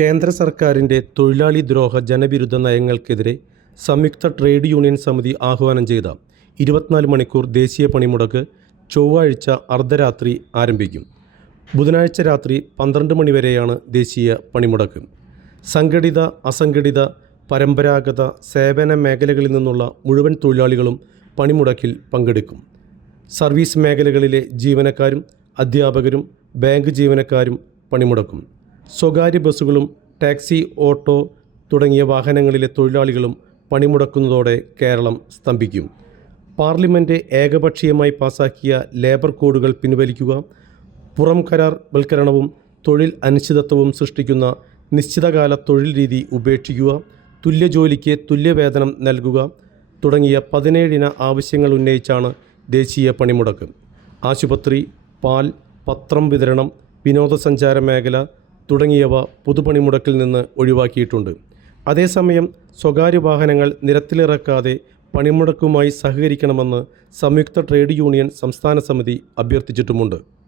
കേന്ദ്ര സർക്കാരിന്റെ തൊഴിലാളി ദ്രോഹ ജനവിരുദ്ധ നയങ്ങൾക്കെതിരെ സംയുക്ത ട്രേഡ് യൂണിയൻ സമിതി ആഹ്വാനം ചെയ്ത ഇരുപത്തിനാല് മണിക്കൂർ ദേശീയ പണിമുടക്ക് ചൊവ്വാഴ്ച അർദ്ധരാത്രി ആരംഭിക്കും. ബുധനാഴ്ച രാത്രി പന്ത്രണ്ട് മണിവരെയാണ് ദേശീയ പണിമുടക്ക്. സംഘടിത അസംഘടിത പരമ്പരാഗത സേവന മേഖലകളിൽ നിന്നുള്ള മുഴുവൻ തൊഴിലാളികളും പണിമുടക്കിൽ പങ്കെടുക്കും. സർവീസ് മേഖലകളിലെ ജീവനക്കാരും അധ്യാപകരും ബാങ്ക് ജീവനക്കാരും പണിമുടക്കും. സ്വകാര്യ ബസ്സുകളും ടാക്സി ഓട്ടോ തുടങ്ങിയ വാഹനങ്ങളിലെ തൊഴിലാളികളും പണിമുടക്കുന്നതോടെ കേരളം സ്തംഭിക്കും. പാർലമെന്റ് ഏകപക്ഷീയമായി പാസാക്കിയ ലേബർ കോഡുകൾ പിൻവലിക്കുക പുറം കരാർ വൽക്കരണവും തൊഴിൽ അനിശ്ചിതത്വവും സൃഷ്ടിക്കുന്ന നിശ്ചിതകാല തൊഴിൽ രീതി ഉപേക്ഷിക്കുക തുല്യ ജോലിക്ക് തുല്യവേതനം നൽകുക തുടങ്ങിയ പതിനേഴിന ആവശ്യങ്ങൾ ഉന്നയിച്ചാണ് ദേശീയ പണിമുടക്ക്. ആശുപത്രി പാൽ പത്രം വിതരണം വിനോദസഞ്ചാര മേഖല തുടങ്ങിയവ പൊതുപണിമുടക്കിൽ നിന്ന് ഒഴിവാക്കിയിട്ടുണ്ട്. അതേസമയം സ്വകാര്യ വാഹനങ്ങൾ നിരത്തിലിറക്കാതെ പണിമുടക്കുമായി സഹകരിക്കണമെന്ന് സംയുക്ത ട്രേഡ് യൂണിയൻ സംസ്ഥാന സമിതി അഭ്യർത്ഥിച്ചിട്ടുമുണ്ട്.